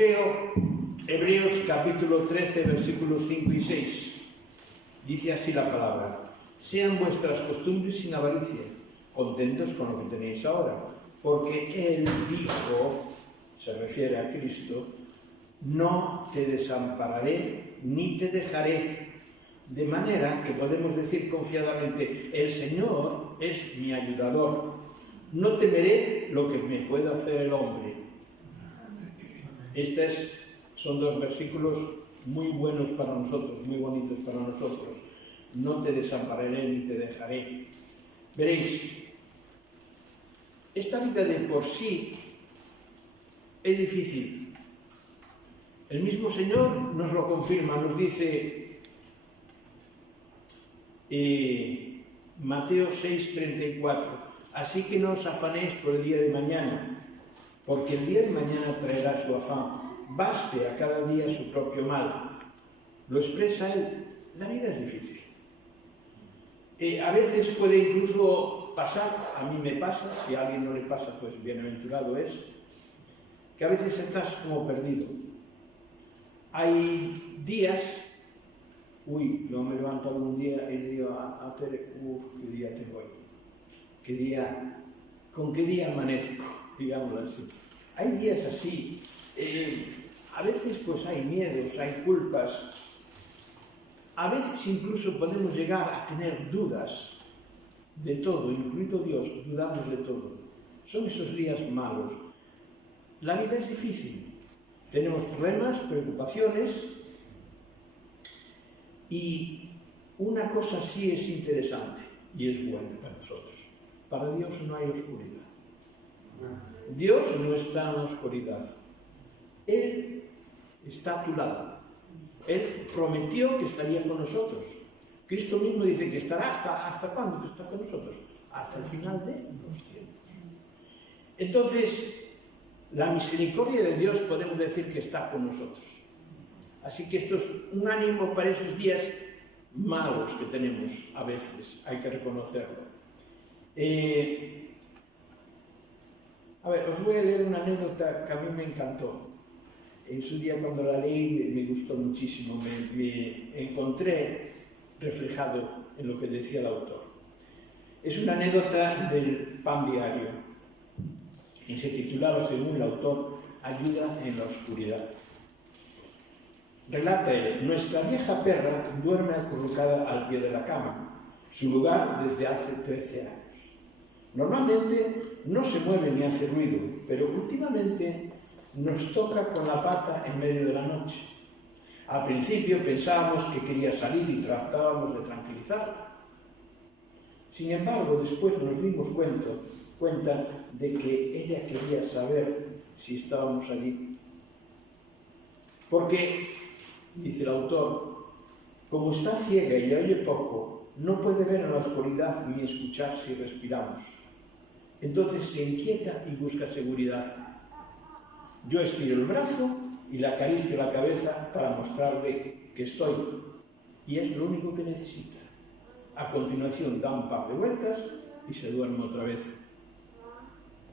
leo Hebreos capítulo 13, versículos 5 y 6. Dice así la palabra: sean vuestras costumbres sin avaricia, contentos con lo que tenéis ahora, porque Él dijo, se refiere a Cristo, no te desampararé ni te dejaré. De manera que podemos decir confiadamente, el Señor es mi ayudador, no temeré lo que me pueda hacer el hombre. Son dos versículos muy buenos para nosotros, muy bonitos para nosotros. No te desampararé ni te dejaré. Veréis, esta vida de por sí es difícil. El mismo Señor nos lo confirma, nos dice Mateo 6:34, así que no os afanéis por el día de mañana, porque el día de mañana traerá su afán. Baste a cada día su propio mal. Lo expresa Él. La vida es difícil. A veces puede incluso pasar, a mí me pasa, si a alguien no le pasa, pues bienaventurado es, que a veces estás como perdido. Hay días, yo me he levantado un día y le digo a Tere, qué día tengo hoy, con qué día amanezco, digámoslo así. Hay días así, a veces pues hay miedos, hay culpas, a veces incluso podemos llegar a tener dudas de todo, incluido Dios, dudamos de todo. Son esos días malos. La vida es difícil, tenemos problemas, preocupaciones, y una cosa sí es interesante y es buena para nosotros. Para Dios no hay oscuridad. Dios no está en la oscuridad. Él está a tu lado. Él prometió que estaría con nosotros. Cristo mismo dice que estará ¿hasta cuándo? Que está con nosotros. Hasta el final de los tiempos. Entonces, la misericordia de Dios podemos decir que está con nosotros. Así que esto es un ánimo para esos días malos que tenemos a veces, hay que reconocerlo. Os voy a leer una anécdota que a mí me encantó. En su día cuando la leí me gustó muchísimo, me encontré reflejado en lo que decía el autor. Es una anécdota del pan diario y se titulaba, según el autor, Ayuda en la oscuridad. Relata él: nuestra vieja perra duerme acurrucada al pie de la cama, su lugar desde hace 13 años. Normalmente no se mueve ni hace ruido, pero últimamente nos toca con la pata en medio de la noche. Al principio pensábamos que quería salir y tratábamos de tranquilizarla. Sin embargo, después nos dimos cuenta de que ella quería saber si estábamos allí. Porque, dice el autor, como está ciega y oye poco, no puede ver en la oscuridad ni escuchar si respiramos. Entonces se inquieta y busca seguridad. Yo estiro el brazo y le acaricio la cabeza para mostrarle que estoy, y es lo único que necesita. A continuación da un par de vueltas y se duerme otra vez.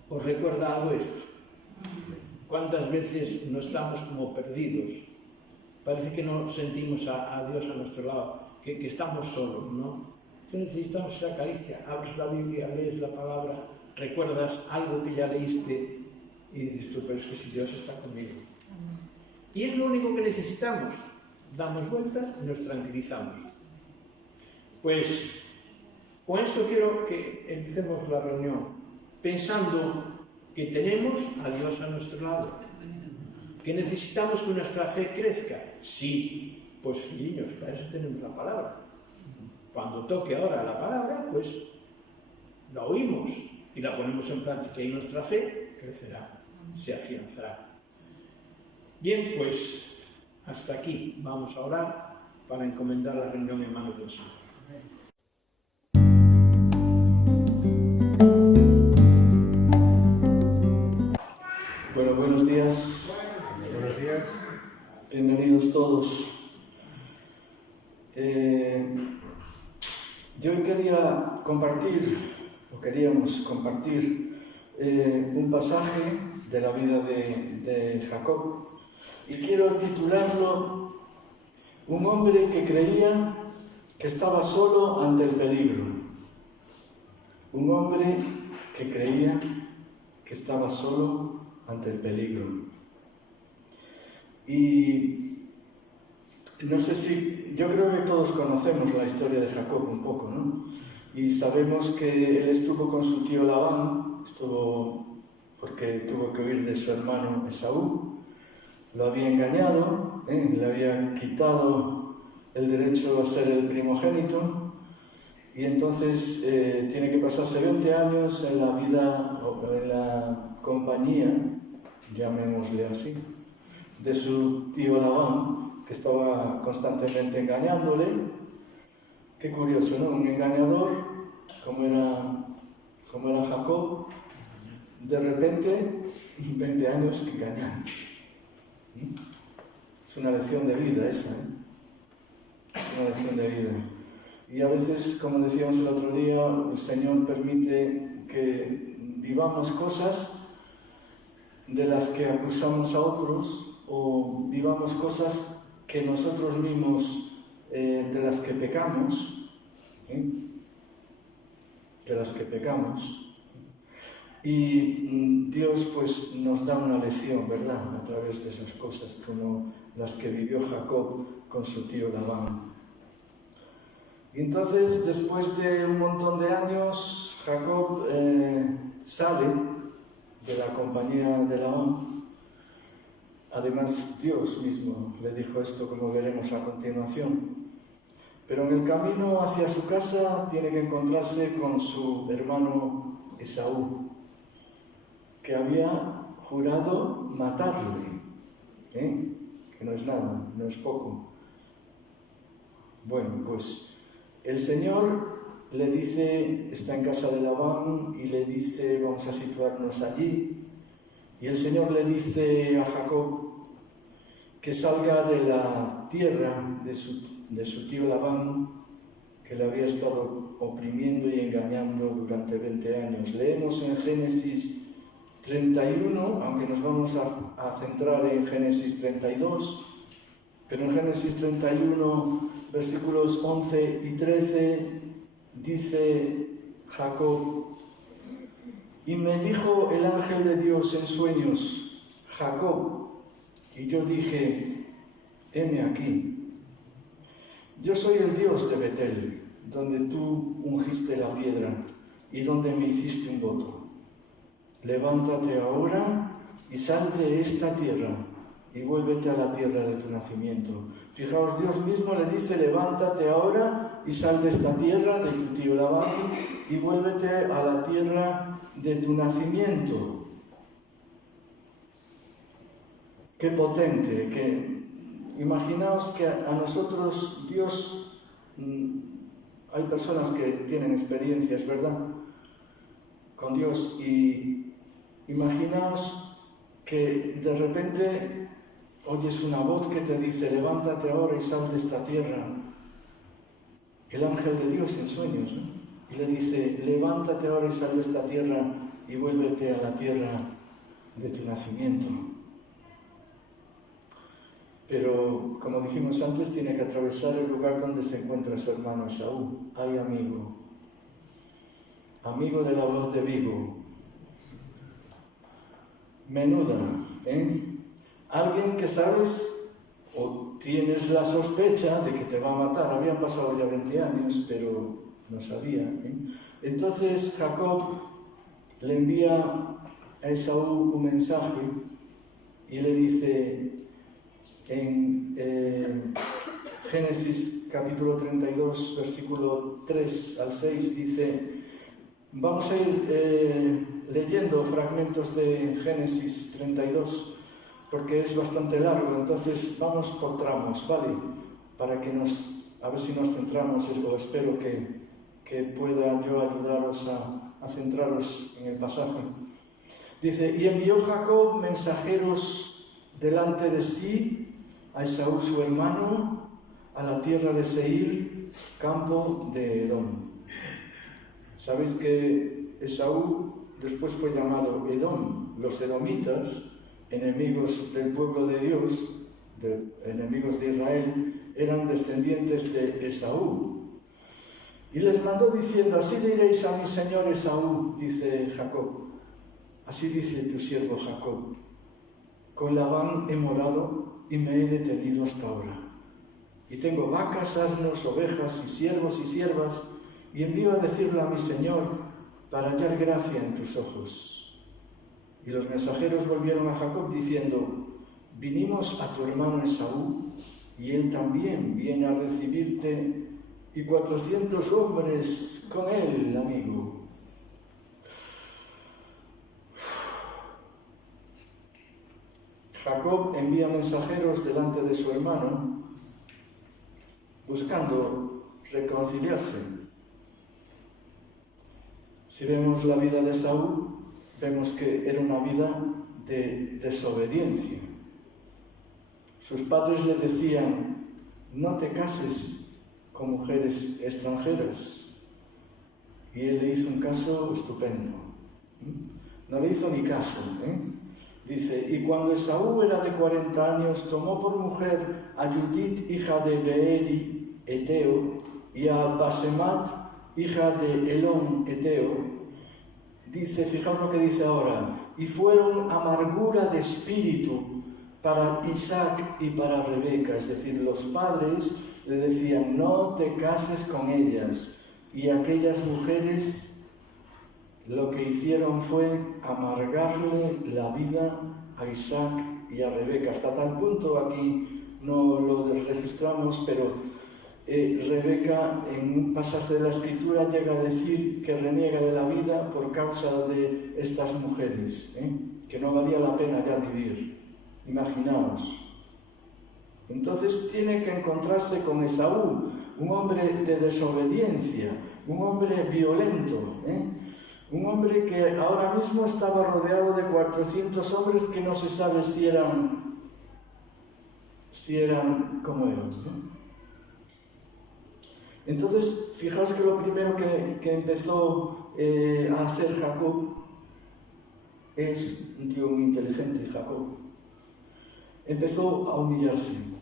¿Os recuerda algo esto? ¿Cuántas veces no estamos como perdidos? Parece que no sentimos a Dios a nuestro lado, que estamos solos, ¿no? Entonces necesitamos esa caricia. Abres la Biblia, lees la palabra, recuerdas algo que ya leíste y dices tú, pero es que si Dios está conmigo. Y es lo único que necesitamos. Damos vueltas y nos tranquilizamos. Pues con esto quiero que empecemos la reunión pensando que tenemos a Dios a nuestro lado, que necesitamos que nuestra fe crezca. Sí, pues niños, para eso tenemos la palabra. Cuando toque ahora la palabra, pues la oímos y la ponemos en práctica y nuestra fe crecerá, se afianzará. Bien, pues hasta aquí vamos a orar para encomendar la reunión en manos del Señor. Bueno, buenos días. Buenos días. Bienvenidos todos. Yo queríamos compartir un pasaje de la vida de Jacob, Y quiero titularlo Un hombre que creía que estaba solo ante el peligro. Un hombre que creía que estaba solo ante el peligro. Y no sé si, yo creo que todos conocemos la historia de Jacob un poco, ¿no? Y sabemos que él estuvo con su tío Labán, estuvo porque tuvo que huir de su hermano Esaú, lo había engañado, le había quitado el derecho a ser el primogénito, y entonces tiene que pasarse 20 años en la vida, o en la compañía, llamémosle así, de su tío Labán, que estaba constantemente engañándole. Qué curioso, ¿no? Un engañador, como era Jacob, de repente, 20 años engañando. Es una lección de vida esa, ¿eh? Es una lección de vida. Y a veces, como decíamos el otro día, el Señor permite que vivamos cosas de las que acusamos a otros, o vivamos cosas que nosotros mismos, de las que pecamos, de las que pecamos. Y Dios pues nos da una lección, ¿verdad?, a través de esas cosas, como las que vivió Jacob con su tío Labán. Y entonces, después de un montón de años, Jacob sale de la compañía de Labán. Además, Dios mismo le dijo esto, como veremos a continuación. Pero en el camino hacia su casa tiene que encontrarse con su hermano Esaú, que había jurado matarle, que no es nada, no es poco. Bueno, pues el Señor le dice, está en casa de Labán, y le dice, vamos a situarnos allí, y el Señor le dice a Jacob que salga de la tierra de su tío Labán, que le había estado oprimiendo y engañando durante 20 años. Leemos en Génesis 31, aunque nos vamos a centrar en Génesis 32, pero en Génesis 31, versículos 11 y 13, dice Jacob: y me dijo el ángel de Dios en sueños, Jacob, y yo dije, heme aquí. Yo soy el Dios de Betel, donde tú ungiste la piedra y donde me hiciste un voto. Levántate ahora y sal de esta tierra y vuélvete a la tierra de tu nacimiento. Fijaos, Dios mismo le dice, levántate ahora y sal de esta tierra de tu tío Labán y vuélvete a la tierra de tu nacimiento. Qué potente, imaginaos que a nosotros Dios, hay personas que tienen experiencias, ¿verdad?, con Dios, y imaginaos que de repente oyes una voz que te dice, levántate ahora y sal de esta tierra. El ángel de Dios en sueños, ¿no? Y le dice, levántate ahora y sal de esta tierra y vuélvete a la tierra de tu nacimiento. Pero, como dijimos antes, tiene que atravesar el lugar donde se encuentra su hermano Esaú. Ay, amigo de la voz de Vigo. Menuda, Alguien que sabes, o tienes la sospecha de que te va a matar. Habían pasado ya 20 años, pero no sabía, Entonces Jacob le envía a Esaú un mensaje y le dice, en Génesis capítulo 32, versículo 3 al 6, dice, vamos a ir leyendo fragmentos de Génesis 32, porque es bastante largo, entonces vamos por tramos, ¿vale? Para que a ver si nos centramos, o espero que pueda yo ayudaros a centraros en el pasaje. Dice, y envió Jacob mensajeros delante de sí a Esaú su hermano, a la tierra de Seir, campo de Edom. Sabéis que Esaú después fue llamado Edom. Los edomitas enemigos del pueblo de Dios, enemigos de Israel, eran descendientes de Esaú. Y les mandó diciendo: así diréis a mi señor Esaú, dice Jacob, así dice tu siervo Jacob, con Labán he morado y me he detenido hasta ahora. Y tengo vacas, asnos, ovejas y siervos y siervas, y envío a decirlo a mi señor para hallar gracia en tus ojos. Y los mensajeros volvieron a Jacob diciendo: vinimos a tu hermano Esaú, y él también viene a recibirte, y 400 hombres con él, amigo. Jacob envía mensajeros delante de su hermano, buscando reconciliarse. Si vemos la vida de Esaú, vemos que era una vida de desobediencia. Sus padres le decían: no te cases con mujeres extranjeras. Y él le hizo un caso estupendo. No le hizo ni caso. Dice: y cuando Esaú era de 40 años, tomó por mujer a Judith, hija de Beeri, Eteo, y a Basemat, hija de Elón, Eteo. Dice, fijaos lo que dice ahora: y fueron amargura de espíritu para Isaac y para Rebeca. Es decir, los padres le decían: no te cases con ellas. Y aquellas mujeres lo que hicieron fue amargarle la vida a Isaac y a Rebeca. Hasta tal punto, aquí no lo registramos, pero Rebeca en un pasaje de la Escritura llega a decir que reniega de la vida por causa de estas mujeres, que no valía la pena ya vivir. Imaginaos. Entonces tiene que encontrarse con Esaú, un hombre de desobediencia, un hombre violento, un hombre que ahora mismo estaba rodeado de 400 hombres que no se sabe si eran como eran. Entonces, fijaos que lo primero que empezó a hacer Jacob es un tío muy inteligente, Jacob. Empezó a humillarse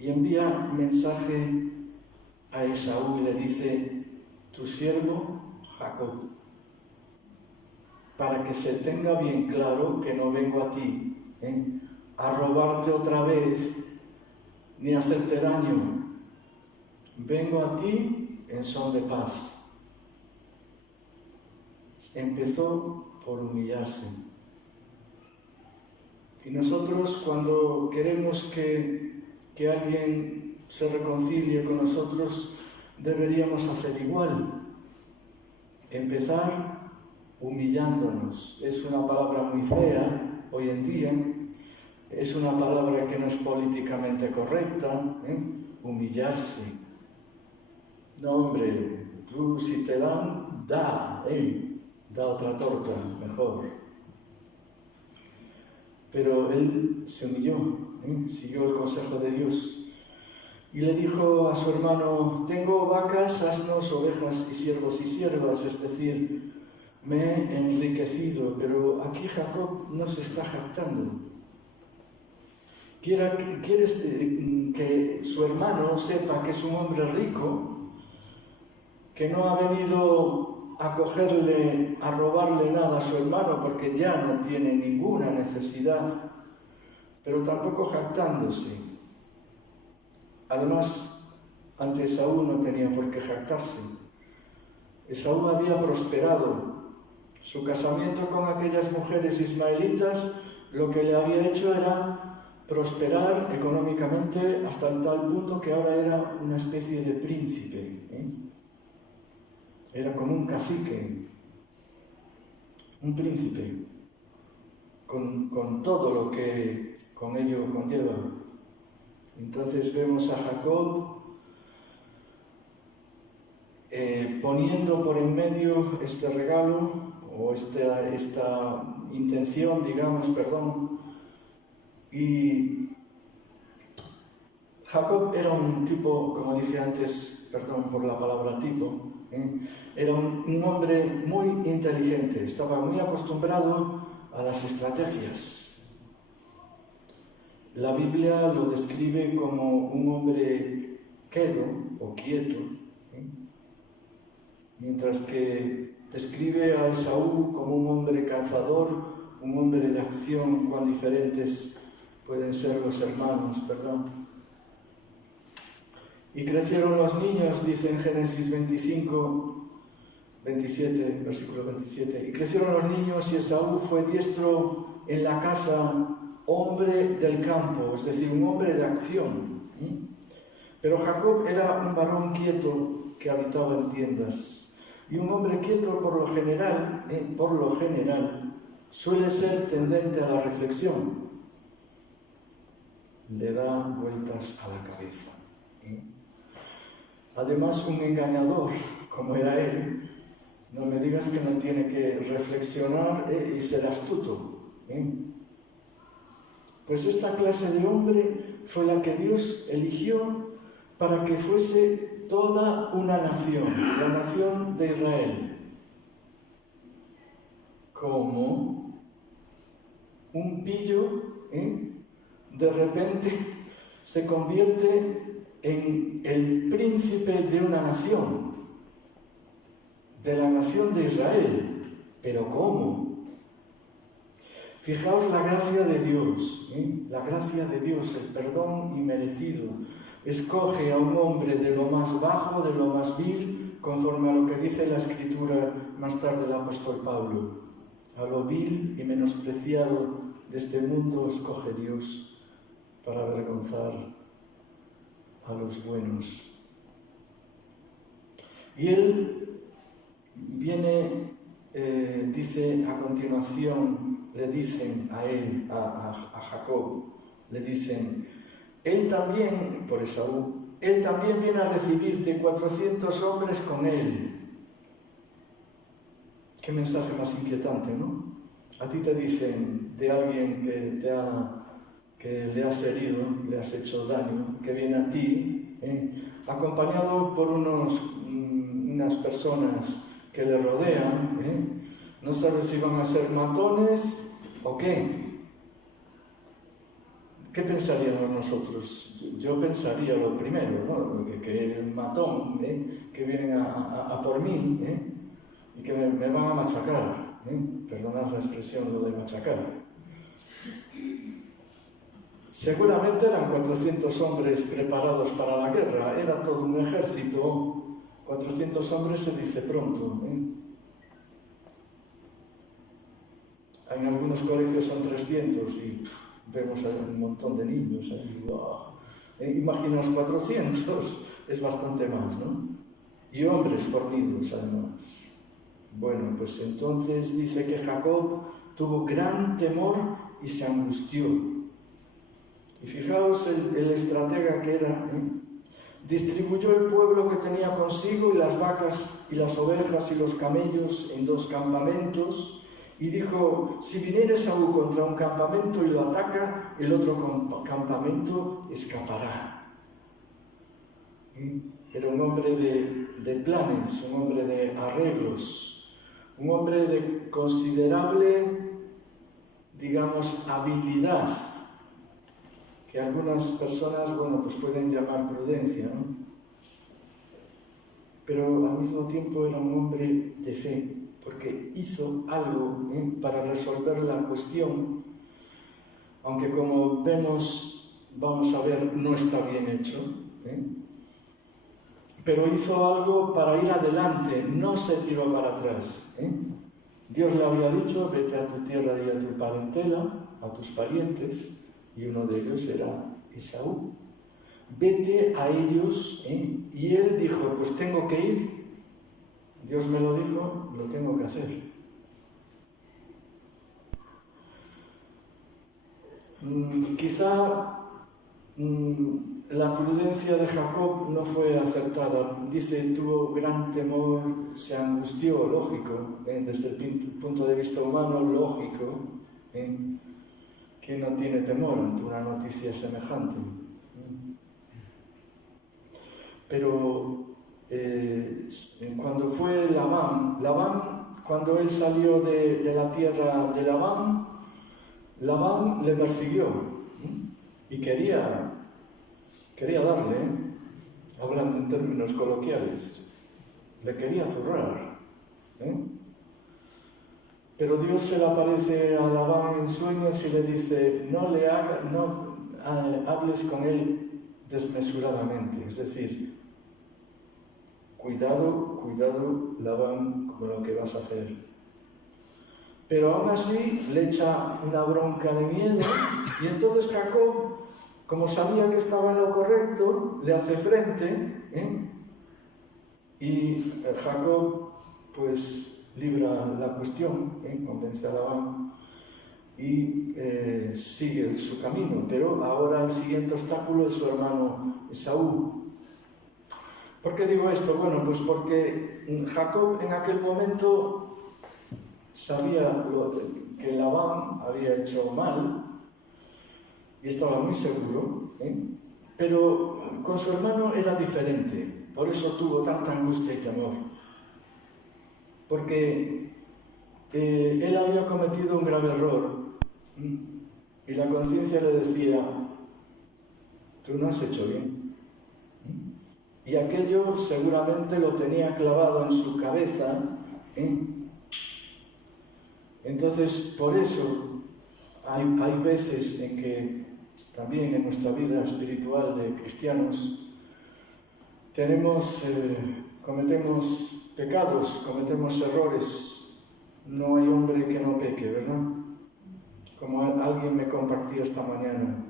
y envía mensaje a Esaú y le dice: tu siervo Jacob, para que se tenga bien claro que no vengo a ti a robarte otra vez ni a hacerte daño. Vengo a ti en son de paz. Empezó por humillarse. Y nosotros, cuando queremos que alguien se reconcilie con nosotros, deberíamos hacer igual. Empezar humillándonos. Es una palabra muy fea hoy en día, es una palabra que no es políticamente correcta, humillarse. No, hombre, tú si te dan, da otra torta, mejor. Pero él se humilló, siguió el consejo de Dios y le dijo a su hermano: tengo vacas, asnos, ovejas y siervos y siervas, es decir, me he enriquecido. Pero aquí Jacob no se está jactando. Quiere que su hermano sepa que es un hombre rico, que no ha venido a cogerle, a robarle nada a su hermano porque ya no tiene ninguna necesidad, pero tampoco jactándose. Además, ante Esaú no tenía por qué jactarse. Esaú había prosperado. Su casamiento con aquellas mujeres ismaelitas lo que le había hecho era prosperar económicamente hasta tal punto que ahora era una especie de príncipe. Era como un cacique, un príncipe, con todo lo que con ello conlleva. Entonces vemos a Jacob poniendo por en medio este regalo, o esta intención, y Jacob era un tipo, como dije antes, perdón por la palabra tipo, era un hombre muy inteligente, estaba muy acostumbrado a las estrategias. La Biblia lo describe como un hombre quedo o quieto, mientras que describe a Esaú como un hombre cazador, un hombre de acción. Cuán diferentes pueden ser los hermanos, ¿verdad? Y crecieron los niños, dice en Génesis 25, 27, versículo 27. Y crecieron los niños y Esaú fue diestro en la caza, hombre del campo, es decir, un hombre de acción. Pero Jacob era un varón quieto que habitaba en tiendas. Y un hombre quieto, por lo general, suele ser tendente a la reflexión. Le da vueltas a la cabeza. Además, un engañador, como era él, no me digas que no tiene que reflexionar y ser astuto. Pues esta clase de hombre fue la que Dios eligió para que fuese toda una nación, la nación de Israel. Como un pillo, de repente se convierte en el príncipe de una nación, de la nación de Israel. ¿Pero cómo? Fijaos la gracia de Dios, la gracia de Dios, el perdón inmerecido. Escoge a un hombre de lo más bajo, de lo más vil, conforme a lo que dice la Escritura más tarde el apóstol Pablo. A lo vil y menospreciado de este mundo escoge Dios para avergonzar a los buenos. Y él viene, dice a continuación, le dicen a él, a Jacob, le dicen, él también, por Esaú, él también viene a recibirte 400 hombres con él. Qué mensaje más inquietante, ¿no? A ti te dicen de alguien que le has herido, le has hecho daño, que viene a ti, acompañado por unas personas que le rodean, no sabes si van a ser matones o qué. ¿Qué pensaríamos nosotros? Yo pensaría lo primero, ¿no? Que el matón, que vienen a por mí, y que me van a machacar. Perdonad la expresión, lo de machacar. Seguramente eran 400 hombres preparados para la guerra, era todo un ejército. 400 hombres se dice pronto. En algunos colegios son 300 y vemos un montón de niños. Imaginaos 400, es bastante más, ¿no? Y hombres fornidos además. Bueno, pues entonces dice que Jacob tuvo gran temor y se angustió. Y fijaos el estratega que era, distribuyó el pueblo que tenía consigo y las vacas y las ovejas y los camellos en 2 campamentos y dijo, si viniere Esaú contra un campamento y lo ataca, el otro campamento escapará. Era un hombre de planes, un hombre de arreglos, un hombre de considerable, digamos, habilidad, que algunas personas, bueno, pues pueden llamar prudencia, ¿no? Pero al mismo tiempo era un hombre de fe, porque hizo algo para resolver la cuestión, aunque como vamos a ver, no está bien hecho, pero hizo algo para ir adelante, no se tiró para atrás. Dios le había dicho, vete a tu tierra y a tu parentela, a tus parientes, y uno de ellos era Esaú. Vete a ellos, y él dijo, pues tengo que ir. Dios me lo dijo, lo tengo que hacer. Quizá la prudencia de Jacob no fue acertada. Dice, tuvo gran temor, se angustió, lógico, desde el punto de vista humano, lógico. ¿Quién no tiene temor ante una noticia semejante? Pero cuando fue Labán, cuando él salió de la tierra de Labán le persiguió. y quería darle, hablando en términos coloquiales, le quería zurrar, Pero Dios se le aparece a Labán en sueños y le dice, no hables con él desmesuradamente, es decir, cuidado, Labán, con lo que vas a hacer. Pero aún así le echa una bronca de miedo y entonces Jacob, como sabía que estaba en lo correcto, le hace frente, y Jacob pues libra la cuestión, convence a Labán y sigue su camino, pero ahora el siguiente obstáculo es su hermano Esaú. ¿Por qué digo esto? Bueno, pues porque Jacob en aquel momento sabía que Labán había hecho mal y estaba muy seguro, pero con su hermano era diferente, por eso tuvo tanta angustia y temor, porque él había cometido un grave error y la conciencia le decía, tú no has hecho bien. Y aquello seguramente lo tenía clavado en su cabeza. Entonces, por eso hay veces en que también en nuestra vida espiritual de cristianos cometemos pecados, cometemos errores. No hay hombre que no peque, ¿verdad? Como alguien me compartía esta mañana.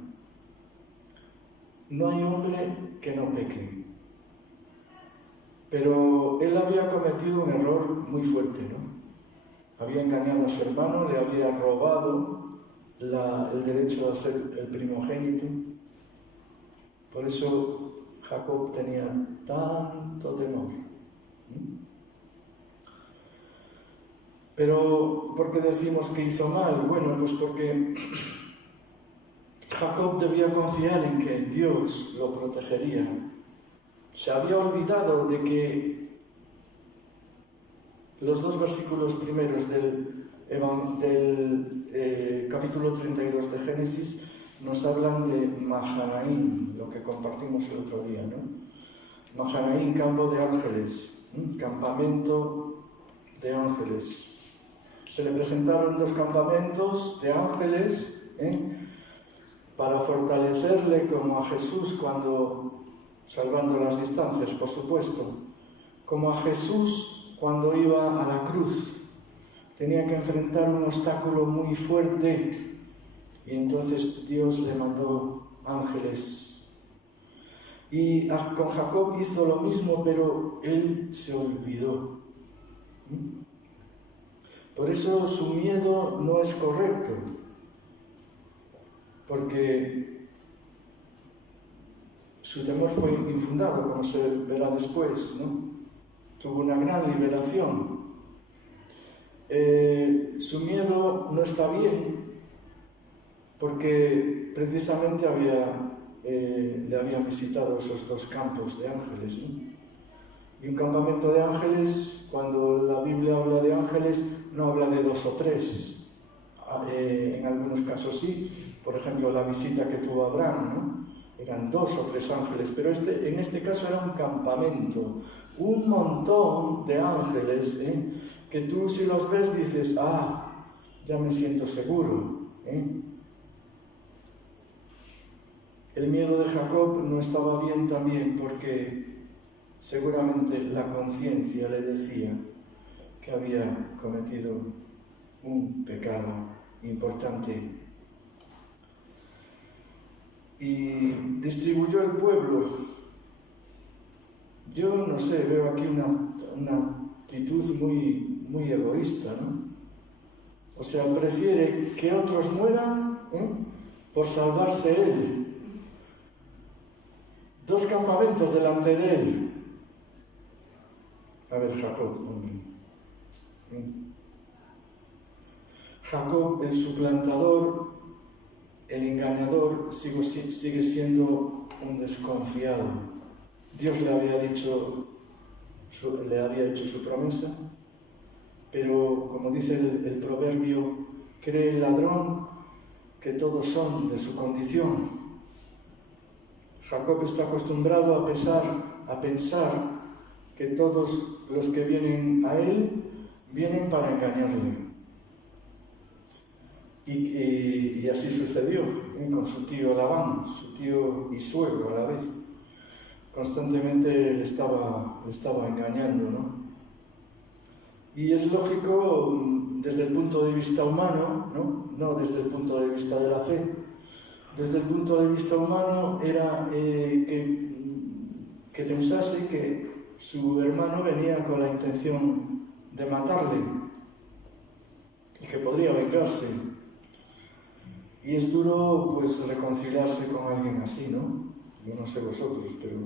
No hay hombre que no peque. Pero él había cometido un error muy fuerte, ¿no? Había engañado a su hermano, le había robado el derecho a ser el primogénito. Por eso Jacob tenía tanto temor. Pero, ¿por qué decimos que hizo mal? Bueno, pues porque Jacob debía confiar en que Dios lo protegería. Se había olvidado de que los 2 versículos primeros del capítulo 32 de Génesis nos hablan de Mahanaim, lo que compartimos el otro día, ¿no? Mahanaim, campo de ángeles, campamento de ángeles. Se le presentaron 2 campamentos de ángeles para fortalecerle como a Jesús salvando las distancias, por supuesto, como a Jesús cuando iba a la cruz. Tenía que enfrentar un obstáculo muy fuerte y entonces Dios le mandó ángeles. Y con Jacob hizo lo mismo, pero él se olvidó. Por eso su miedo no es correcto, porque su temor fue infundado, como se verá después, ¿no? Tuvo una gran liberación. Su miedo no está bien, porque precisamente le habían visitado esos 2 campos de ángeles, ¿no? Y un campamento de ángeles, cuando la Biblia habla de ángeles, no habla de 2 o 3. En algunos casos sí, por ejemplo la visita que tuvo Abraham, ¿no? Eran 2 o 3 ángeles, pero en este caso era un campamento, un montón de ángeles, que tú si los ves dices, ya me siento seguro. El miedo de Jacob no estaba bien también porque seguramente la conciencia le decía que había cometido un pecado importante. Y distribuyó el pueblo. Yo no sé, veo aquí una actitud muy egoísta, ¿no? O sea, prefiere que otros mueran por salvarse él. 2 campamentos delante de él. A ver, Jacob, hombre. Jacob, el suplantador, el engañador, sigue siendo un desconfiado. Dios le había hecho su promesa, pero como dice el proverbio, cree el ladrón que todos son de su condición. Jacob está acostumbrado a pensar que todos los que vienen a él vienen para engañarle. Y así sucedió con su tío Labán, su tío y suegro a la vez. Constantemente le estaba engañando, ¿no? Y es lógico desde el punto de vista humano, no desde el punto de vista de la fe. Desde el punto de vista humano era que pensase que su hermano venía con la intención de matarle y que podría vengarse. Y es duro, pues, reconciliarse con alguien así, ¿no? Yo no sé vosotros, pero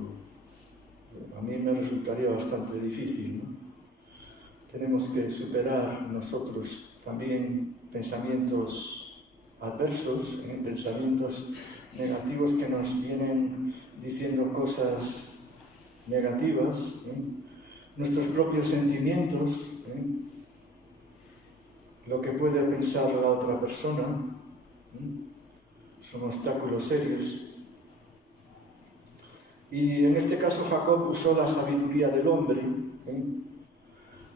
a mí me resultaría bastante difícil, ¿no? Tenemos que superar nosotros también pensamientos adversos, pensamientos negativos que nos vienen diciendo cosas negativas, nuestros propios sentimientos, lo que puede pensar la otra persona, son obstáculos serios. Y en este caso Jacob usó la sabiduría del hombre,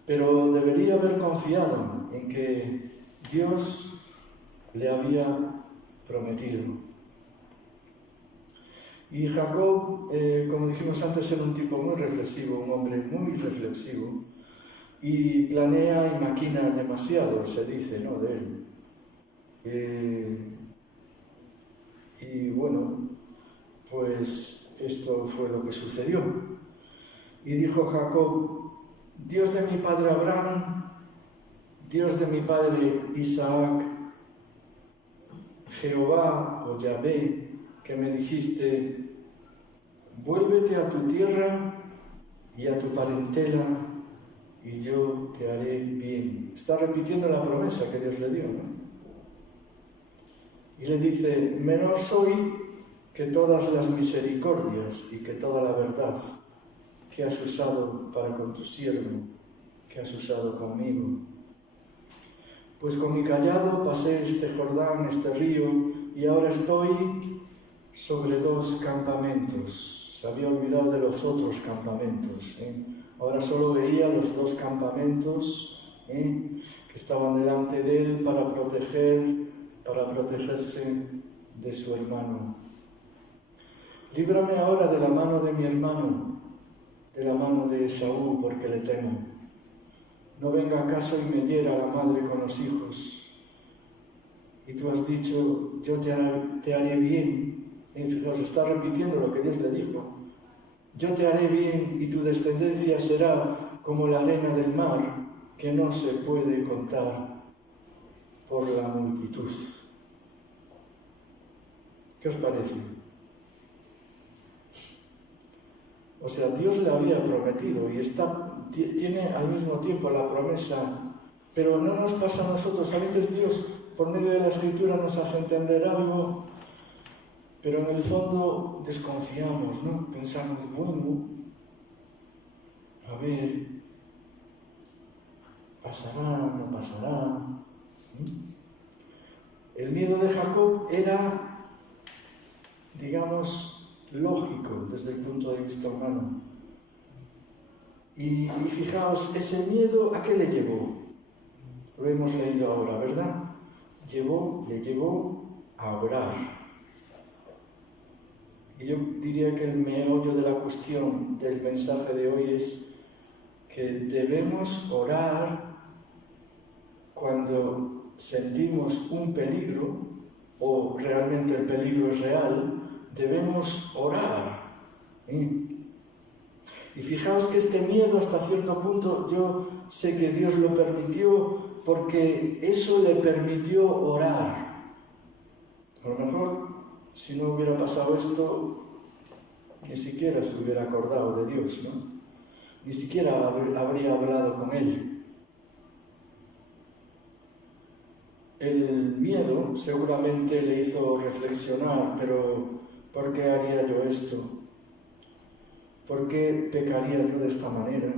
pero debería haber confiado en que Dios le había prometido. Y Jacob, como dijimos antes, era un tipo muy reflexivo, un hombre muy reflexivo, y planea y maquina demasiado, se dice, ¿no?, de él. Y bueno, pues esto fue lo que sucedió. Y dijo Jacob: Dios de mi padre Abraham, Dios de mi padre Isaac, Jehová o Yahvé, que me dijiste: vuélvete a tu tierra y a tu parentela, y yo te haré bien. Está repitiendo la promesa que Dios le dio, ¿no? Y le dice: menor soy que todas las misericordias y que toda la verdad que has usado para con tu siervo, que has usado conmigo. Pues con mi cayado pasé este Jordán, este río, y ahora estoy sobre 2 campamentos. Se había olvidado de los otros campamentos, Ahora solo veía los 2 campamentos, que estaban delante de él para protegerse de su hermano. Líbrame ahora de la mano de mi hermano, de la mano de Esaú, porque le temo. No venga acaso y me hiera la madre con los hijos. Y tú has dicho: yo te haré bien. Fijaos, está repitiendo lo que Dios le dijo. Yo te haré bien y tu descendencia será como la arena del mar, que no se puede contar por la multitud. ¿Qué os parece? O sea, Dios le había prometido y tiene al mismo tiempo la promesa, pero no nos pasa a nosotros. A veces Dios, por medio de la Escritura, nos hace entender algo, pero en el fondo desconfiamos, ¿no? Pensamos: bueno, a ver, ¿pasará? ¿No pasará? El miedo de Jacob era, digamos, lógico desde el punto de vista humano. Y fijaos, ese miedo, ¿a qué le llevó? Lo hemos leído ahora, ¿verdad? Le llevó a orar. Y yo diría que el meollo de la cuestión del mensaje de hoy es que debemos orar cuando sentimos un peligro, o realmente el peligro es real. Debemos orar. Y fijaos que este miedo, hasta cierto punto, yo sé que Dios lo permitió porque eso le permitió orar. A lo mejor, si no hubiera pasado esto, ni siquiera se hubiera acordado de Dios, ¿no? Ni siquiera habría hablado con Él. El miedo seguramente le hizo reflexionar, pero ¿por qué haría yo esto? ¿Por qué pecaría yo de esta manera?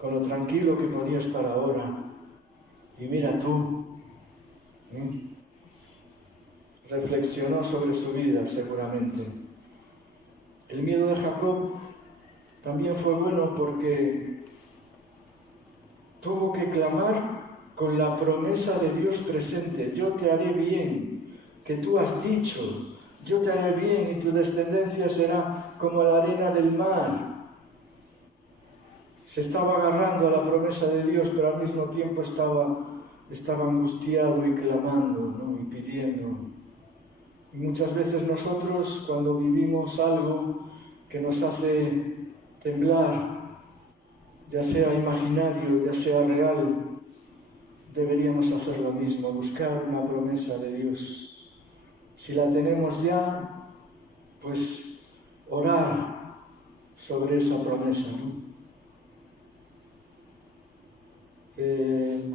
Con lo tranquilo que podía estar ahora. Y mira tú, reflexionó sobre su vida seguramente. El miedo de Jacob también fue bueno porque tuvo que clamar con la promesa de Dios presente. Yo te haré bien, que tú has dicho. Yo te haré bien y tu descendencia será como la arena del mar. Se estaba agarrando a la promesa de Dios, pero al mismo tiempo estaba angustiado y clamando, ¿no? Y pidiendo. Y muchas veces nosotros, cuando vivimos algo que nos hace temblar, ya sea imaginario, ya sea real, deberíamos hacer lo mismo, buscar una promesa de Dios. Si la tenemos ya, pues orar sobre esa promesa, ¿no?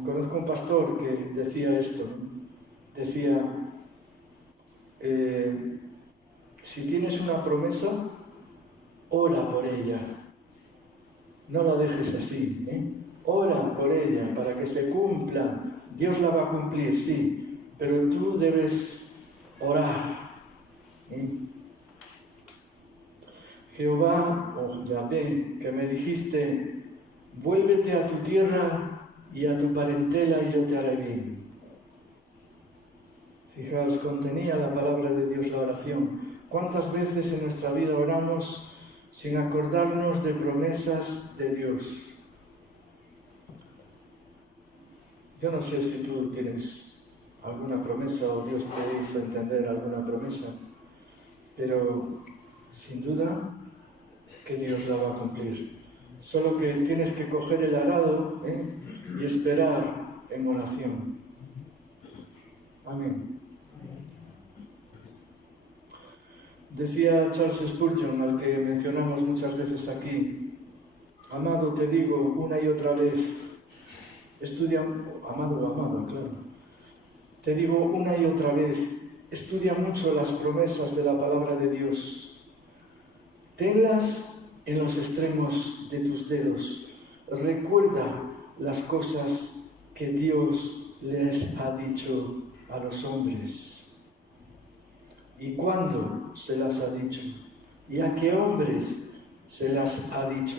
Conozco un pastor que decía esto, ¿no? Decía, si tienes una promesa, ora por ella. No la dejes así, ¿eh? Ora por ella para que se cumpla. Dios la va a cumplir, sí, pero tú debes orar, ¿eh? Jehová, o Yahvé, que me dijiste, vuélvete a tu tierra y a tu parentela y yo te haré bien. Fijaos, contenía la palabra de Dios la oración. ¿Cuántas veces en nuestra vida oramos sin acordarnos de promesas de Dios? Yo no sé si tú tienes alguna promesa o Dios te hizo entender alguna promesa, pero sin duda que Dios la va a cumplir. Solo que tienes que coger el arado, y esperar en oración. Amén. Decía Charles Spurgeon, al que mencionamos muchas veces aquí, amado, te digo una y otra vez, estudia, amado o amada, claro, te digo una y otra vez, estudia mucho las promesas de la palabra de Dios, tenlas en los extremos de tus dedos, recuerda las cosas que Dios les ha dicho a los hombres. ¿Y cuándo se las ha dicho? ¿Y a qué hombres se las ha dicho?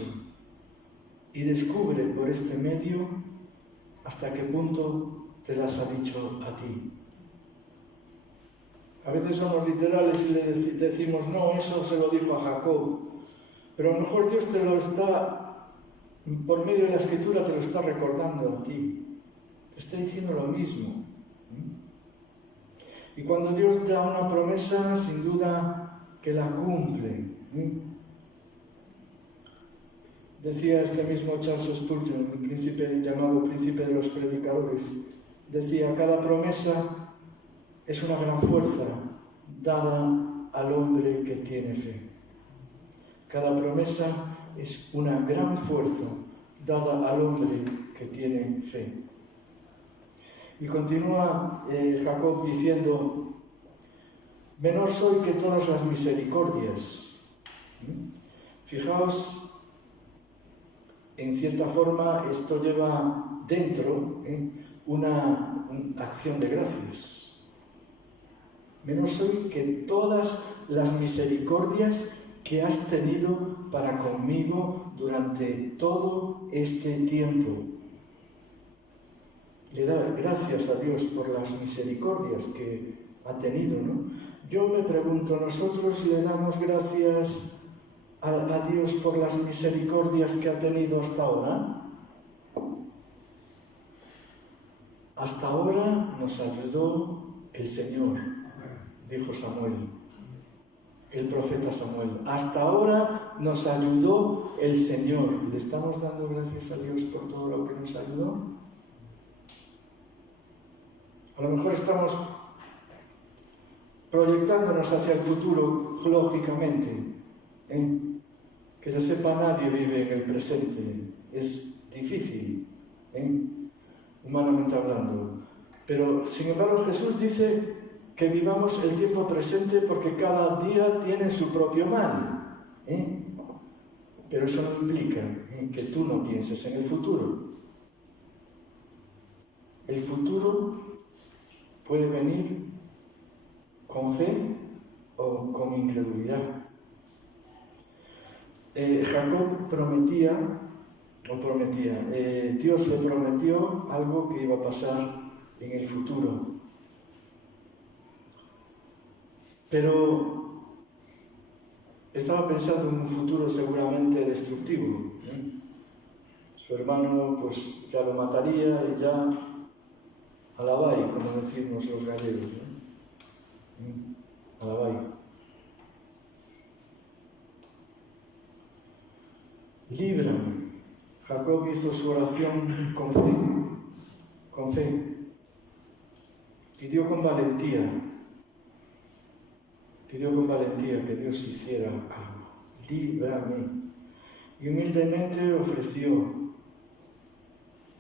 Y descubre por este medio hasta qué punto te las ha dicho a ti. A veces somos literales y le decimos, no, eso se lo dijo a Jacob. Pero a lo mejor Dios te lo está, por medio de la Escritura, te lo está recordando a ti. Te está diciendo lo mismo. Y cuando Dios da una promesa, sin duda que la cumple. Decía este mismo Charles Spurgeon, el príncipe llamado príncipe de los predicadores, decía, cada promesa es una gran fuerza dada al hombre que tiene fe. Cada promesa es una gran fuerza dada al hombre que tiene fe. Y continúa Jacob diciendo, menor soy que todas las misericordias. Fijaos, en cierta forma esto lleva dentro una acción de gracias. Menor soy que todas las misericordias que has tenido para conmigo durante todo este tiempo. Le da gracias a Dios por las misericordias que ha tenido, ¿no? Yo me pregunto, ¿nosotros le damos gracias a Dios por las misericordias que ha tenido hasta ahora? Hasta ahora nos ayudó el Señor, dijo Samuel, el profeta Samuel. Hasta ahora nos ayudó el Señor. ¿Le estamos dando gracias a Dios por todo lo que nos ayudó? A lo mejor estamos proyectándonos hacia el futuro, lógicamente. Que yo sepa, nadie vive en el presente. Es difícil, humanamente hablando. Pero, sin embargo, Jesús dice que vivamos el tiempo presente porque cada día tiene su propio mal. Pero eso no implica que tú no pienses en el futuro. El futuro puede venir con fe o con incredulidad. Jacob Dios le prometió algo que iba a pasar en el futuro. Pero estaba pensando en un futuro seguramente destructivo. Su hermano pues ya lo mataría y ya alabay, como decimos los gallegos. Alabay. Líbrame. Jacob hizo su oración con fe. Pidió con valentía que Dios hiciera algo. Líbrame. Y humildemente ofreció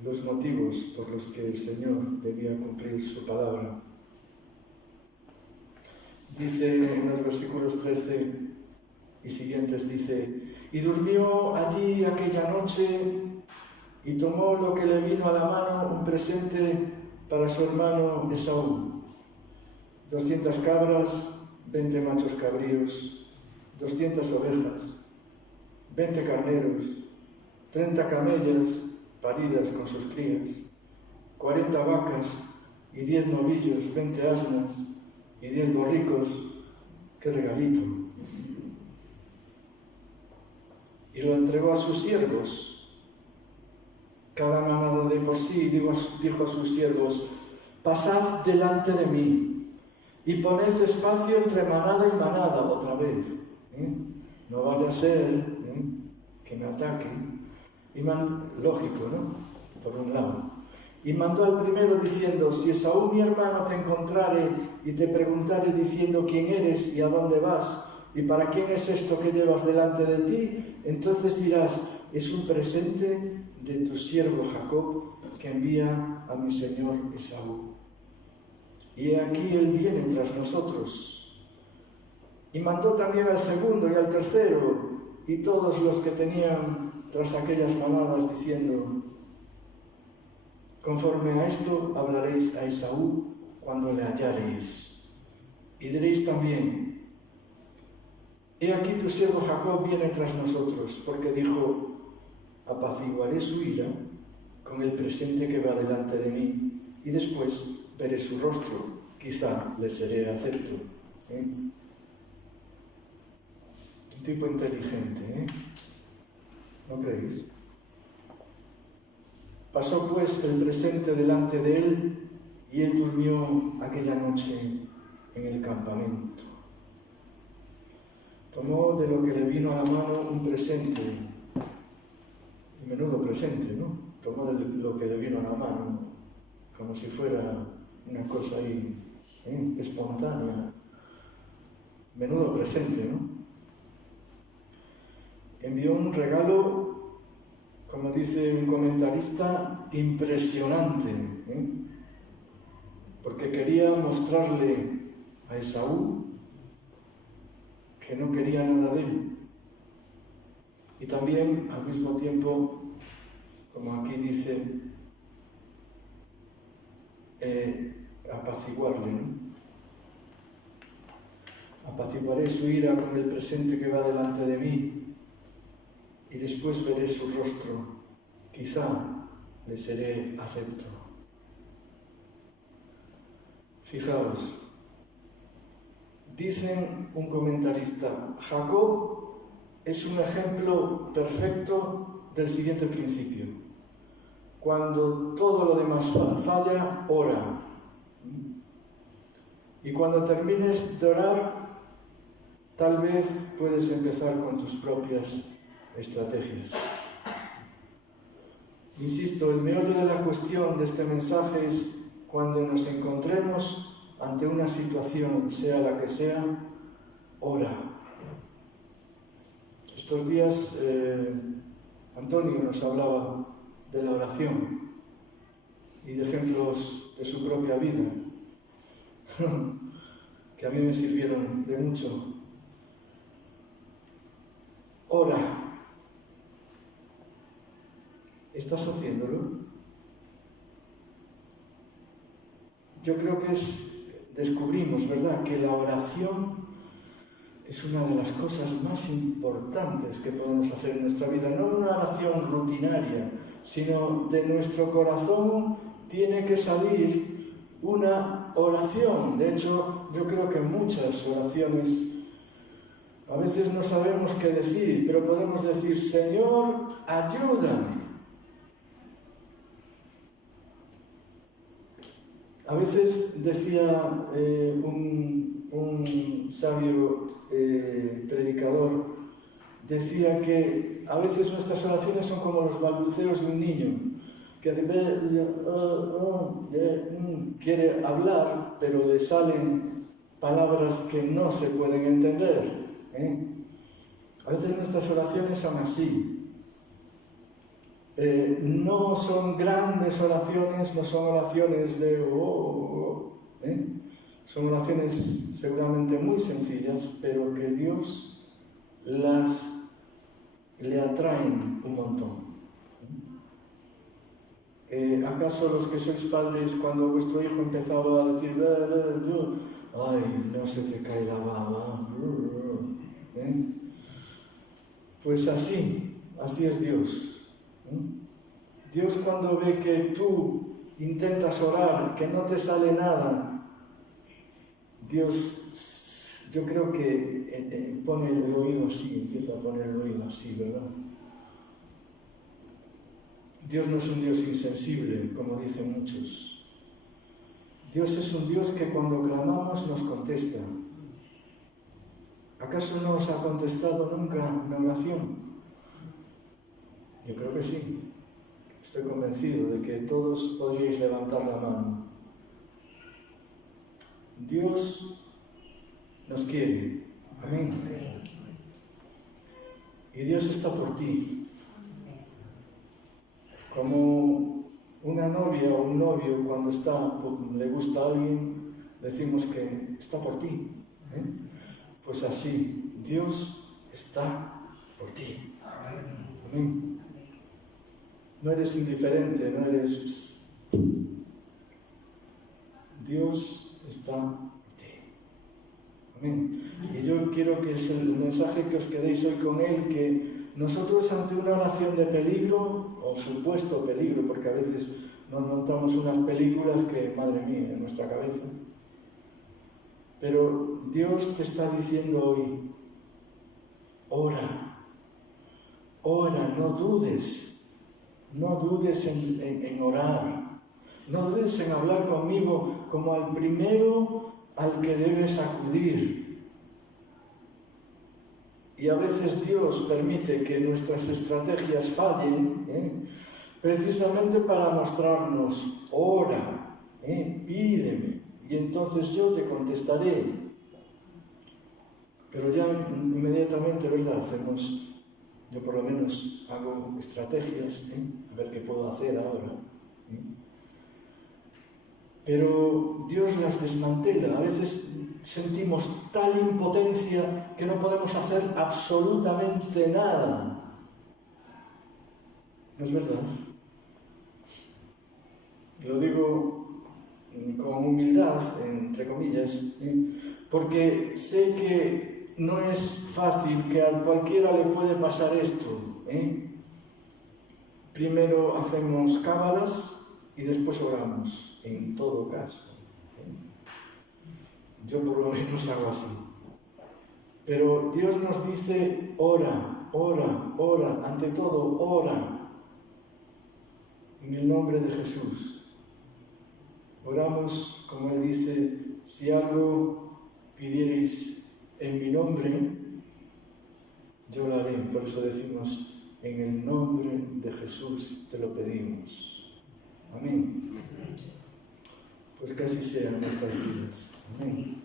los motivos por los que el Señor debía cumplir su palabra. Dice en los versículos 13 y siguientes, dice: y durmió allí aquella noche y tomó lo que le vino a la mano, un presente para su hermano Esaú: 200 cabras, 20 machos cabríos, 200 ovejas, 20 carneros, 30 camellas paridas con sus crías, 40 vacas y 10 novillos, 20 asnas y 10 borricos. ¡Qué regalito! Y lo entregó a sus siervos, cada manada de por sí. Dijo a sus siervos: pasad delante de mí y poned espacio entre manada y manada. Otra vez, no vaya a ser que me ataque. Lógico, ¿no? Por un lado. Y mandó al primero diciendo: si Esaú mi hermano te encontrare y te preguntare diciendo quién eres y a dónde vas y para quién es esto que llevas delante de ti, entonces dirás: es un presente de tu siervo Jacob que envía a mi señor Esaú. Y he aquí él viene tras nosotros. Y mandó también al segundo y al tercero y todos los que tenían tras aquellas manadas, diciendo: conforme a esto hablaréis a Esaú cuando le hallareis. Y diréis también: he aquí tu siervo Jacob viene tras nosotros, porque dijo: apaciguaré su ira con el presente que va delante de mí, y después veré su rostro, quizá le seré acepto. Un tipo inteligente, ¿no creéis? Pasó pues el presente delante de él, y él durmió aquella noche en el campamento. Tomó de lo que le vino a la mano un presente, un menudo presente, ¿no? Tomó de lo que le vino a la mano, como si fuera una cosa ahí, espontánea. Menudo presente, ¿no? Envió un regalo, como dice un comentarista, impresionante, porque quería mostrarle a Esaú que no quería nada de él. Y también, al mismo tiempo, como aquí dice, apaciguarle, ¿no? Apaciguaré su ira con el presente que va delante de mí, y después veré su rostro, quizá le seré acepto. Fijaos, dicen un comentarista, Jacob es un ejemplo perfecto del siguiente principio: cuando todo lo demás falla, ora. Y cuando termines de orar, tal vez puedes empezar con tus propias estrategias. Insisto, el meollo de la cuestión de este mensaje es: cuando nos encontremos ante una situación, sea la que sea, ora. Estos días Antonio nos hablaba de la oración y de ejemplos de su propia vida que a mí me sirvieron de mucho. Ora. ¿Estás haciéndolo? Yo creo que descubrimos, ¿verdad?, que la oración es una de las cosas más importantes que podemos hacer en nuestra vida. No una oración rutinaria, sino de nuestro corazón tiene que salir una oración. De hecho, yo creo que muchas oraciones a veces no sabemos qué decir, pero podemos decir: Señor, ayúdame. A veces decía un sabio predicador, decía que a veces nuestras oraciones son como los balbuceos de un niño, que hace, quiere hablar, pero le salen palabras que no se pueden entender. A veces nuestras oraciones son así. No son grandes oraciones, no son oraciones de son oraciones seguramente muy sencillas, pero que Dios le atraen un montón. ¿Acaso los que sois padres, cuando vuestro hijo empezaba a decir ay, no se te cae la baba, pues así es Dios. Dios, cuando ve que tú intentas orar, que no te sale nada, Dios, yo creo que pone el oído así, empieza a poner el oído así, ¿verdad? Dios no es un Dios insensible, como dicen muchos. Dios es un Dios que cuando clamamos nos contesta. ¿Acaso no os ha contestado nunca una oración? Yo creo que sí. Estoy convencido de que todos podríais levantar la mano. Dios nos quiere. Amén. Y Dios está por ti. Como una novia o un novio, cuando le gusta a alguien, decimos que está por ti. Pues así, Dios está por ti. Amén. No eres indiferente, no eres... Dios está por ti. Amén. Y yo quiero que es el mensaje que os quedéis hoy con Él, que nosotros ante una oración de peligro, o supuesto peligro, porque a veces nos montamos unas películas que, madre mía, en nuestra cabeza, pero Dios te está diciendo hoy: ora, no dudes. No dudes en orar, no dudes en hablar conmigo como al primero al que debes acudir. Y a veces Dios permite que nuestras estrategias fallen, precisamente para mostrarnos: ora, pídeme, y entonces yo te contestaré. Pero ya inmediatamente, ¿verdad? Yo por lo menos hago estrategias, a ver qué puedo hacer ahora. Pero Dios las desmantela. A veces sentimos tal impotencia que no podemos hacer absolutamente nada. ¿No es verdad? Lo digo con humildad, entre comillas, porque sé que no es fácil, que a cualquiera le puede pasar esto. Primero hacemos cábalas y después oramos, en todo caso. Yo por lo menos hago así. Pero Dios nos dice: ora, ora, ora, ante todo, ora. En el nombre de Jesús. Oramos, como Él dice: si algo pidierais en mi nombre, yo lo haré. Por eso decimos: en el nombre de Jesús te lo pedimos. Amén. Pues que así sean nuestras vidas. Amén.